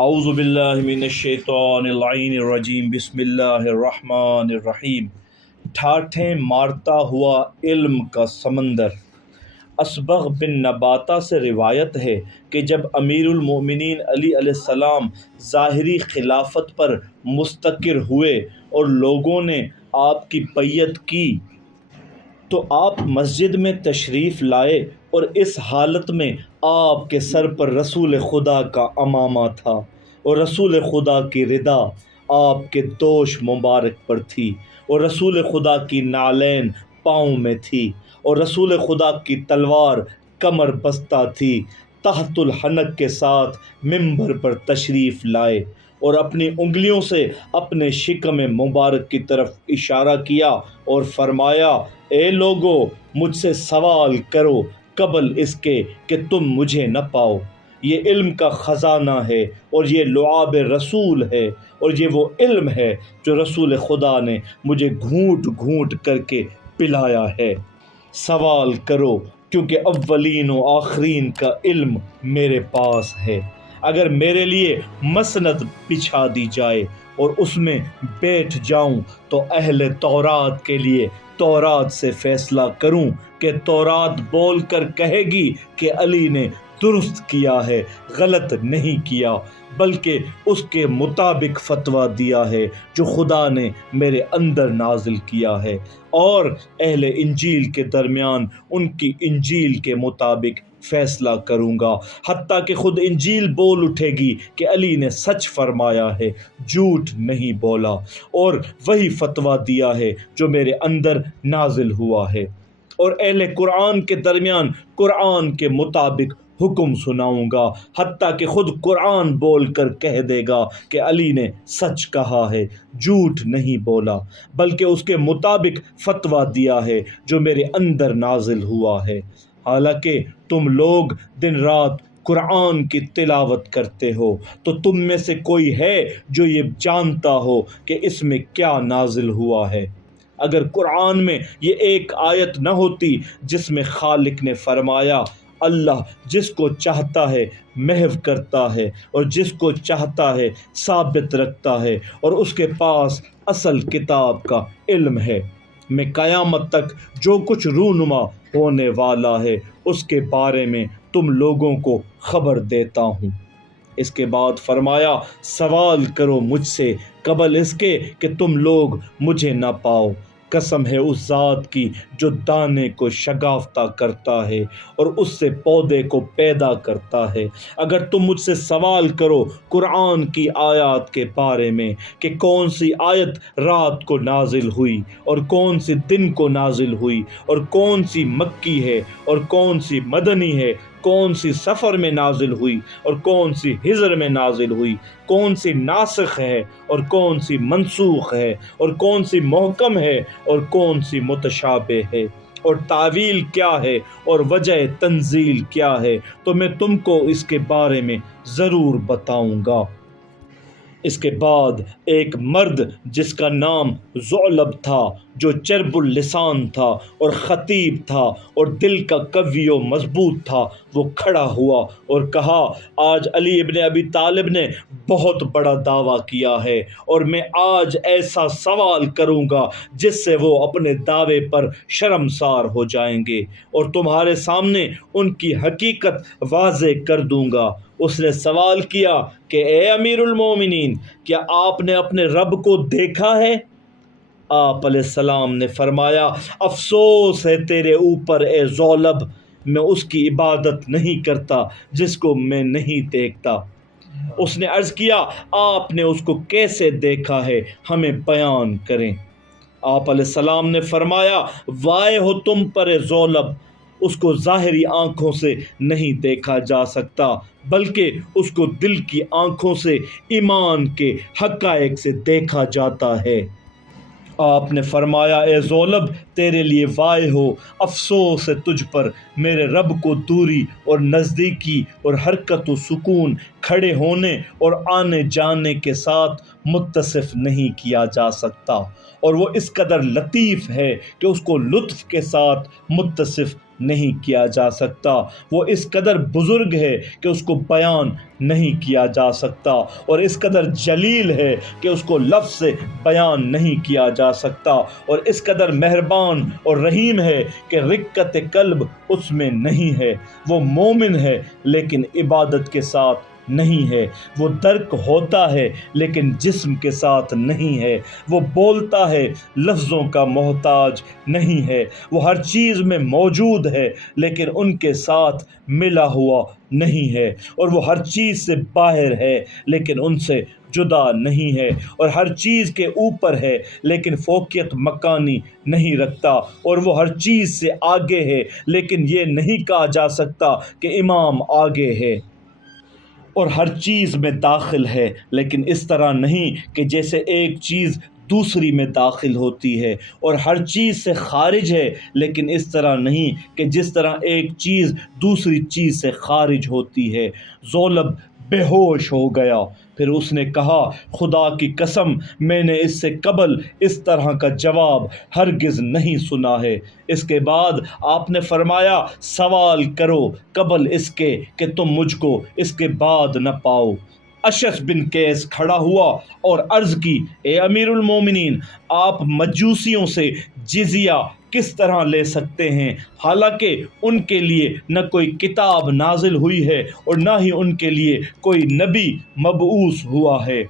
اعوذ باللہ من الشیطان اللعین الرجیم بسم اللہ الرحمن الرحیم۔ ٹھاٹھیں مارتا ہوا علم کا سمندر۔ اصبغ بن نباتہ سے روایت ہے کہ جب امیر المومنین علی علیہ السلام ظاہری خلافت پر مستقر ہوئے اور لوگوں نے آپ کی بیعت کی تو آپ مسجد میں تشریف لائے اور اس حالت میں آپ کے سر پر رسول خدا کا عمامہ تھا اور رسول خدا کی ردا آپ کے دوش مبارک پر تھی اور رسول خدا کی نالین پاؤں میں تھی اور رسول خدا کی تلوار کمر بستہ تھی۔ تحت الحنک کے ساتھ منبر پر تشریف لائے اور اپنی انگلیوں سے اپنے شکم مبارک کی طرف اشارہ کیا اور فرمایا، اے لوگو، مجھ سے سوال کرو قبل اس کے کہ تم مجھے نہ پاؤ۔ یہ علم کا خزانہ ہے اور یہ لعاب رسول ہے اور یہ وہ علم ہے جو رسول خدا نے مجھے گھونٹ گھونٹ کر کے پلایا ہے۔ سوال کرو کیونکہ اولین و آخرین کا علم میرے پاس ہے۔ اگر میرے لیے مسند بچھا دی جائے اور اس میں بیٹھ جاؤں تو اہل تورات کے لیے تورات سے فیصلہ کروں کہ تورات بول کر کہے گی کہ علی نے درست کیا ہے، غلط نہیں کیا، بلکہ اس کے مطابق فتویٰ دیا ہے جو خدا نے میرے اندر نازل کیا ہے، اور اہل انجیل کے درمیان ان کی انجیل کے مطابق فیصلہ کروں گا، حتیٰ کہ خود انجیل بول اٹھے گی کہ علی نے سچ فرمایا ہے، جھوٹ نہیں بولا، اور وہی فتویٰ دیا ہے جو میرے اندر نازل ہوا ہے، اور اہل قرآن کے درمیان قرآن کے مطابق حکم سناؤں گا، حتیٰ کہ خود قرآن بول کر کہہ دے گا کہ علی نے سچ کہا ہے، جھوٹ نہیں بولا، بلکہ اس کے مطابق فتویٰ دیا ہے جو میرے اندر نازل ہوا ہے۔ حالانکہ تم لوگ دن رات قرآن کی تلاوت کرتے ہو تو تم میں سے کوئی ہے جو یہ جانتا ہو کہ اس میں کیا نازل ہوا ہے؟ اگر قرآن میں یہ ایک آیت نہ ہوتی جس میں خالق نے فرمایا، اللہ جس کو چاہتا ہے محو کرتا ہے اور جس کو چاہتا ہے ثابت رکھتا ہے، اور اس کے پاس اصل کتاب کا علم ہے، میں قیامت تک جو کچھ رونما ہونے والا ہے اس کے بارے میں تم لوگوں کو خبر دیتا ہوں۔ اس کے بعد فرمایا، سوال کرو مجھ سے قبل اس کے کہ تم لوگ مجھے نہ پاؤ۔ قسم ہے اس ذات کی جو دانے کو شگافتہ کرتا ہے اور اس سے پودے کو پیدا کرتا ہے۔ اگر تم مجھ سے سوال کرو قرآن کی آیات کے بارے میں کہ کون سی آیت رات کو نازل ہوئی اور کون سی دن کو نازل ہوئی اور کون سی مکی ہے اور کون سی مدنی ہے، کون سی سفر میں نازل ہوئی اور کون سی ہجر میں نازل ہوئی، کون سی ناسخ ہے اور کون سی منسوخ ہے اور کون سی محکم ہے اور کون سی متشابہ ہے، اور تعویل کیا ہے اور وجہ تنزیل کیا ہے، تو میں تم کو اس کے بارے میں ضرور بتاؤں گا۔ اس کے بعد ایک مرد جس کا نام ذعلب تھا، جو چرب اللسان تھا اور خطیب تھا اور دل کا قوی و مضبوط تھا، وہ کھڑا ہوا اور کہا، آج علی ابن ابی طالب نے بہت بڑا دعویٰ کیا ہے اور میں آج ایسا سوال کروں گا جس سے وہ اپنے دعوے پر شرمسار ہو جائیں گے اور تمہارے سامنے ان کی حقیقت واضح کر دوں گا۔ اس نے سوال کیا کہ اے امیر المومنین، کیا آپ نے اپنے رب کو دیکھا ہے؟ آپ علیہ السلام نے فرمایا، افسوس ہے تیرے اوپر اے ذعلب، میں اس کی عبادت نہیں کرتا جس کو میں نہیں دیکھتا۔ اس نے عرض کیا، آپ نے اس کو کیسے دیکھا ہے، ہمیں بیان کریں۔ آپ علیہ السلام نے فرمایا، وائے ہو تم پر اے ذعلب، اس کو ظاہری آنکھوں سے نہیں دیکھا جا سکتا بلکہ اس کو دل کی آنکھوں سے ایمان کے حقائق سے دیکھا جاتا ہے۔ آپ نے فرمایا، اے ذعلب، تیرے لیے وائے ہو، افسوس ہے تجھ پر، میرے رب کو دوری اور نزدیکی اور حرکت و سکون، کھڑے ہونے اور آنے جانے کے ساتھ متصف نہیں کیا جا سکتا، اور وہ اس قدر لطیف ہے کہ اس کو لطف کے ساتھ متصف نہیں کیا جا سکتا، وہ اس قدر بزرگ ہے کہ اس کو بیان نہیں کیا جا سکتا، اور اس قدر جلیل ہے کہ اس کو لفظ سے بیان نہیں کیا جا سکتا، اور اس قدر مہربان اور رحیم ہے کہ رقت قلب اس میں نہیں ہے۔ وہ مومن ہے لیکن عبادت کے ساتھ نہیں ہے، وہ درک ہوتا ہے لیکن جسم کے ساتھ نہیں ہے، وہ بولتا ہے لفظوں کا محتاج نہیں ہے، وہ ہر چیز میں موجود ہے لیکن ان کے ساتھ ملا ہوا نہیں ہے، اور وہ ہر چیز سے باہر ہے لیکن ان سے جدا نہیں ہے، اور ہر چیز کے اوپر ہے لیکن فوقیت مکانی نہیں رکھتا، اور وہ ہر چیز سے آگے ہے لیکن یہ نہیں کہا جا سکتا کہ امام آگے ہے، اور ہر چیز میں داخل ہے لیکن اس طرح نہیں کہ جیسے ایک چیز دوسری میں داخل ہوتی ہے، اور ہر چیز سے خارج ہے لیکن اس طرح نہیں کہ جس طرح ایک چیز دوسری چیز سے خارج ہوتی ہے۔ زولب بے ہوش ہو گیا، پھر اس نے کہا خدا کی قسم میں نے اس سے قبل اس طرح کا جواب ہرگز نہیں سنا ہے۔ اس کے بعد آپ نے فرمایا سوال کرو قبل اس کے کہ تم مجھ کو اس کے بعد نہ پاؤ۔ اشعث بن قیس کھڑا ہوا اور عرض کی اے امیر المومنین، آپ مجوسیوں سے جزیہ کس طرح لے سکتے ہیں حالانکہ ان کے لیے نہ کوئی کتاب نازل ہوئی ہے اور نہ ہی ان کے لیے کوئی نبی مبعوث ہوا ہے؟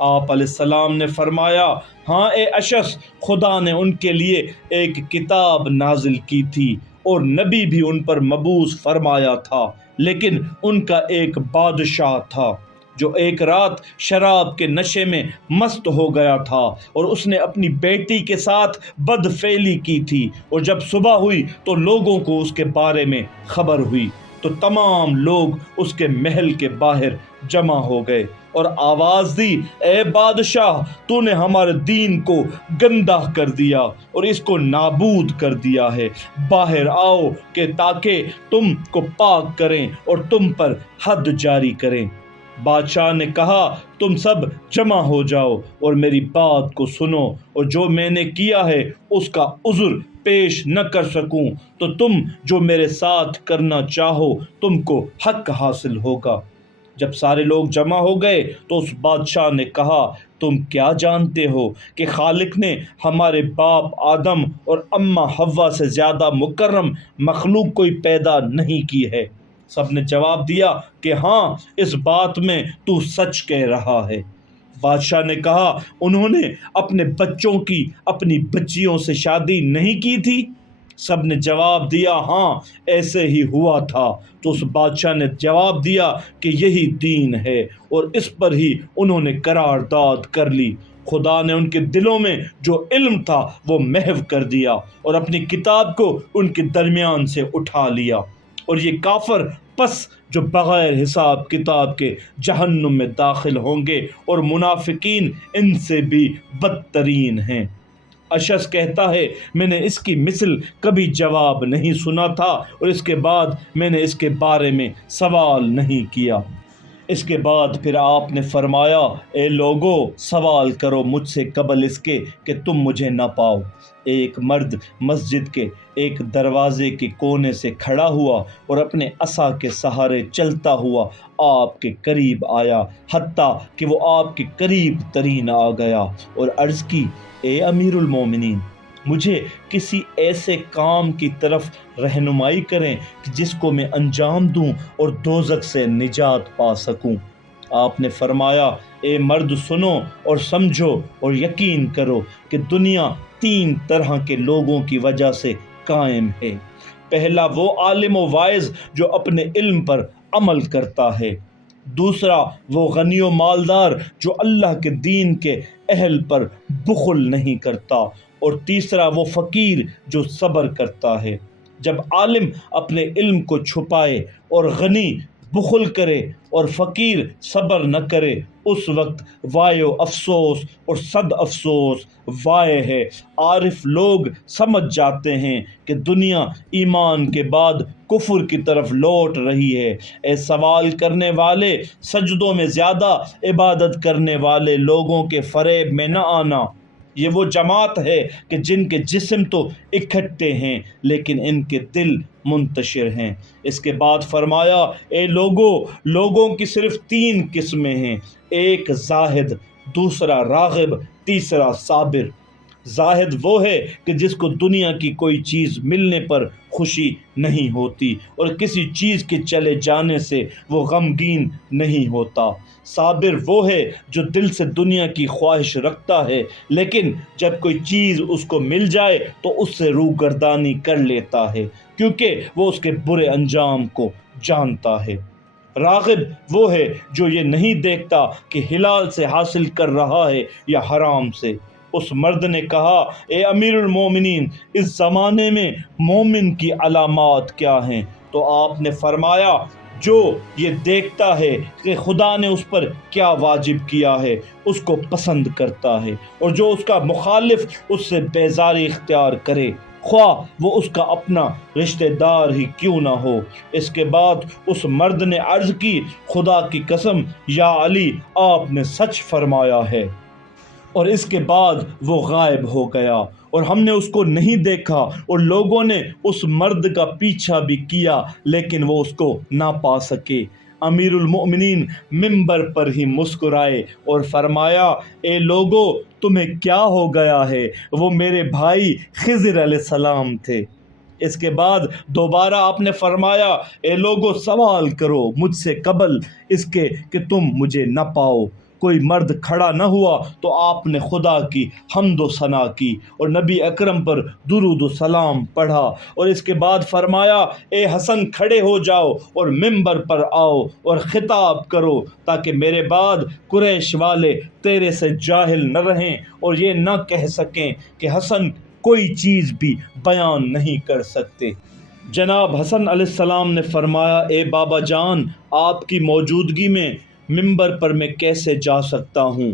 آپ علیہ السلام نے فرمایا ہاں اے اشعث، خدا نے ان کے لیے ایک کتاب نازل کی تھی اور نبی بھی ان پر مبعوث فرمایا تھا، لیکن ان کا ایک بادشاہ تھا جو ایک رات شراب کے نشے میں مست ہو گیا تھا، اور اس نے اپنی بیٹی کے ساتھ بدفعلی کی تھی، اور جب صبح ہوئی تو لوگوں کو اس کے بارے میں خبر ہوئی تو تمام لوگ اس کے محل کے باہر جمع ہو گئے اور آواز دی اے بادشاہ، تو نے ہمارے دین کو گندہ کر دیا اور اس کو نابود کر دیا ہے، باہر آؤ کہ تاکہ تم کو پاک کریں اور تم پر حد جاری کریں۔ بادشاہ نے کہا تم سب جمع ہو جاؤ اور میری بات کو سنو، اور جو میں نے کیا ہے اس کا عذر پیش نہ کر سکوں تو تم جو میرے ساتھ کرنا چاہو تم کو حق حاصل ہوگا۔ جب سارے لوگ جمع ہو گئے تو اس بادشاہ نے کہا تم کیا جانتے ہو کہ خالق نے ہمارے باپ آدم اور اماں حوا سے زیادہ مکرم مخلوق کوئی پیدا نہیں کی ہے؟ سب نے جواب دیا کہ ہاں اس بات میں تو سچ کہہ رہا ہے۔ بادشاہ نے کہا انہوں نے اپنے بچوں کی اپنی بچیوں سے شادی نہیں کی تھی؟ سب نے جواب دیا ہاں ایسے ہی ہوا تھا۔ تو اس بادشاہ نے جواب دیا کہ یہی دین ہے، اور اس پر ہی انہوں نے قرارداد کر لی۔ خدا نے ان کے دلوں میں جو علم تھا وہ محو کر دیا اور اپنی کتاب کو ان کے درمیان سے اٹھا لیا، اور یہ کافر پس جو بغیر حساب کتاب کے جہنم میں داخل ہوں گے، اور منافقین ان سے بھی بدترین ہیں۔ اشعث کہتا ہے میں نے اس کی مثل کبھی جواب نہیں سنا تھا، اور اس کے بعد میں نے اس کے بارے میں سوال نہیں کیا۔ اس کے بعد پھر آپ نے فرمایا اے لوگو سوال کرو مجھ سے قبل اس کے کہ تم مجھے نہ پاؤ۔ ایک مرد مسجد کے ایک دروازے کے کونے سے کھڑا ہوا اور اپنے عصا کے سہارے چلتا ہوا آپ کے قریب آیا، حتیٰ کہ وہ آپ کے قریب ترین آ گیا اور عرض کی اے امیر المومنین، مجھے کسی ایسے کام کی طرف رہنمائی کریں جس کو میں انجام دوں اور دوزخ سے نجات پا سکوں۔ آپ نے فرمایا اے مرد سنو اور سمجھو اور یقین کرو کہ دنیا 3 طرح کے لوگوں کی وجہ سے قائم ہے۔ پہلا وہ عالم و واعظ جو اپنے علم پر عمل کرتا ہے، دوسرا وہ غنی و مالدار جو اللہ کے دین کے اہل پر بخل نہیں کرتا، اور تیسرا وہ فقیر جو صبر کرتا ہے۔ جب عالم اپنے علم کو چھپائے اور غنی بخل کرے اور فقیر صبر نہ کرے، اس وقت وائے و افسوس اور صد افسوس وائے ہے۔ عارف لوگ سمجھ جاتے ہیں کہ دنیا ایمان کے بعد کفر کی طرف لوٹ رہی ہے۔ اے سوال کرنے والے، سجدوں میں زیادہ عبادت کرنے والے لوگوں کے فریب میں نہ آنا۔ یہ وہ جماعت ہے کہ جن کے جسم تو اکٹھے ہیں لیکن ان کے دل منتشر ہیں۔ اس کے بعد فرمایا اے لوگوں کی صرف 3 قسمیں ہیں، ایک زاہد، دوسرا راغب، تیسرا صابر۔ زاہد وہ ہے کہ جس کو دنیا کی کوئی چیز ملنے پر خوشی نہیں ہوتی اور کسی چیز کے چلے جانے سے وہ غمگین نہیں ہوتا۔ صابر وہ ہے جو دل سے دنیا کی خواہش رکھتا ہے لیکن جب کوئی چیز اس کو مل جائے تو اس سے روگردانی کر لیتا ہے کیونکہ وہ اس کے برے انجام کو جانتا ہے۔ راغب وہ ہے جو یہ نہیں دیکھتا کہ حلال سے حاصل کر رہا ہے یا حرام سے۔ اس مرد نے کہا اے امیر المومنین، اس زمانے میں مومن کی علامات کیا ہیں؟ تو آپ نے فرمایا جو یہ دیکھتا ہے کہ خدا نے اس پر کیا واجب کیا ہے اس کو پسند کرتا ہے اور جو اس کا مخالف اس سے بیزاری اختیار کرے، خواہ وہ اس کا اپنا رشتہ دار ہی کیوں نہ ہو۔ اس کے بعد اس مرد نے عرض کی خدا کی قسم یا علی، آپ نے سچ فرمایا ہے۔ اور اس کے بعد وہ غائب ہو گیا اور ہم نے اس کو نہیں دیکھا اور لوگوں نے اس مرد کا پیچھا بھی کیا لیکن وہ اس کو نہ پا سکے۔ امیر المؤمنین منبر پر ہی مسکرائے اور فرمایا اے لوگو، تمہیں کیا ہو گیا ہے؟ وہ میرے بھائی خضر علیہ السلام تھے۔ اس کے بعد دوبارہ آپ نے فرمایا اے لوگو، سوال کرو مجھ سے قبل اس کے کہ تم مجھے نہ پاؤ۔ کوئی مرد کھڑا نہ ہوا تو آپ نے خدا کی حمد و ثنا کی اور نبی اکرم پر درود و سلام پڑھا اور اس کے بعد فرمایا اے حسن، کھڑے ہو جاؤ اور منبر پر آؤ اور خطاب کرو تاکہ میرے بعد قریش والے تیرے سے جاہل نہ رہیں اور یہ نہ کہہ سکیں کہ حسن کوئی چیز بھی بیان نہیں کر سکتے۔ جناب حسن علیہ السلام نے فرمایا اے بابا جان، آپ کی موجودگی میں منبر پر میں کیسے جا سکتا ہوں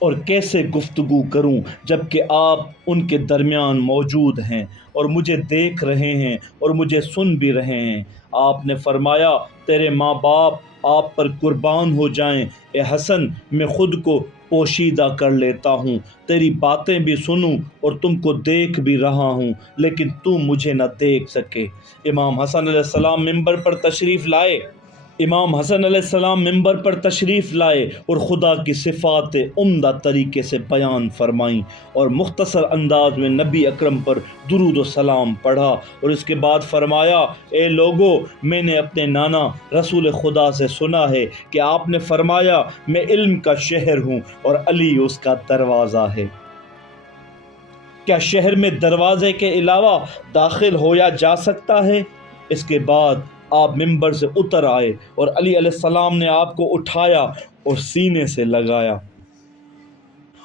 اور کیسے گفتگو کروں جبکہ آپ ان کے درمیان موجود ہیں اور مجھے دیکھ رہے ہیں اور مجھے سن بھی رہے ہیں۔ آپ نے فرمایا تیرے ماں باپ آپ پر قربان ہو جائیں اے حسن، میں خود کو پوشیدہ کر لیتا ہوں، تیری باتیں بھی سنوں اور تم کو دیکھ بھی رہا ہوں لیکن تم مجھے نہ دیکھ سکے۔ امام حسن علیہ السلام منبر پر تشریف لائے اور خدا کی صفات عمدہ طریقے سے بیان فرمائیں اور مختصر انداز میں نبی اکرم پر درود و سلام پڑھا اور اس کے بعد فرمایا اے لوگو، میں نے اپنے نانا رسول خدا سے سنا ہے کہ آپ نے فرمایا میں علم کا شہر ہوں اور علی اس کا دروازہ ہے۔ کیا شہر میں دروازے کے علاوہ داخل ہویا جا سکتا ہے؟ اس کے بعد آپ ممبر سے اتر آئے اور علی علیہ السلام نے آپ کو اٹھایا اور سینے سے لگایا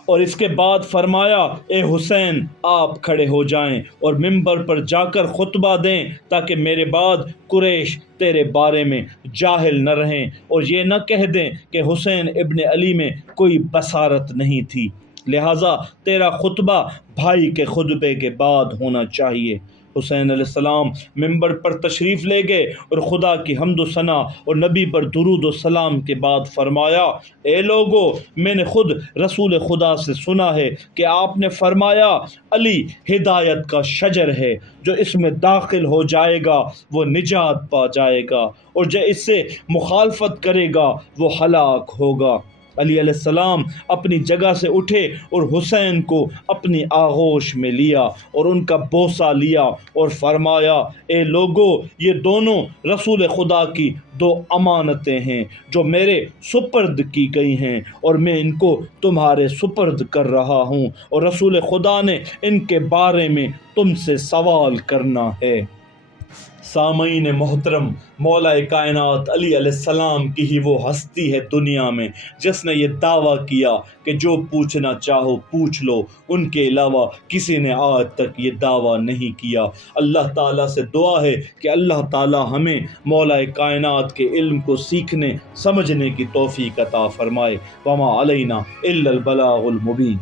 اور اس کے بعد فرمایا اے حسین، آپ کھڑے ہو جائیں اور ممبر پر جا کر خطبہ دیں تاکہ میرے بعد قریش تیرے بارے میں جاہل نہ رہیں اور یہ نہ کہہ دیں کہ حسین ابن علی میں کوئی بصارت نہیں تھی، لہٰذا تیرا خطبہ بھائی کے خطبے کے بعد ہونا چاہیے۔ حسین علیہ السلام ممبر پر تشریف لے گئے اور خدا کی حمد و ثنا اور نبی پر درود و سلام کے بعد فرمایا اے لوگو، میں نے خود رسول خدا سے سنا ہے کہ آپ نے فرمایا علی ہدایت کا شجر ہے، جو اس میں داخل ہو جائے گا وہ نجات پا جائے گا اور جو اس سے مخالفت کرے گا وہ ہلاک ہوگا۔ علی علیہ السلام اپنی جگہ سے اٹھے اور حسین کو اپنی آغوش میں لیا اور ان کا بوسہ لیا اور فرمایا اے لوگو، یہ دونوں رسول خدا کی 2 امانتیں ہیں جو میرے سپرد کی گئی ہیں اور میں ان کو تمہارے سپرد کر رہا ہوں اور رسول خدا نے ان کے بارے میں تم سے سوال کرنا ہے۔ سامعین محترم، مولا کائنات علی علیہ السلام کی ہی وہ ہستی ہے دنیا میں جس نے یہ دعویٰ کیا کہ جو پوچھنا چاہو پوچھ لو، ان کے علاوہ کسی نے آج تک یہ دعویٰ نہیں کیا۔ اللہ تعالیٰ سے دعا ہے کہ اللہ تعالیٰ ہمیں مولا کائنات کے علم کو سیکھنے سمجھنے کی توفیق عطا فرمائے۔ وما علینا الا البلاغ المبین۔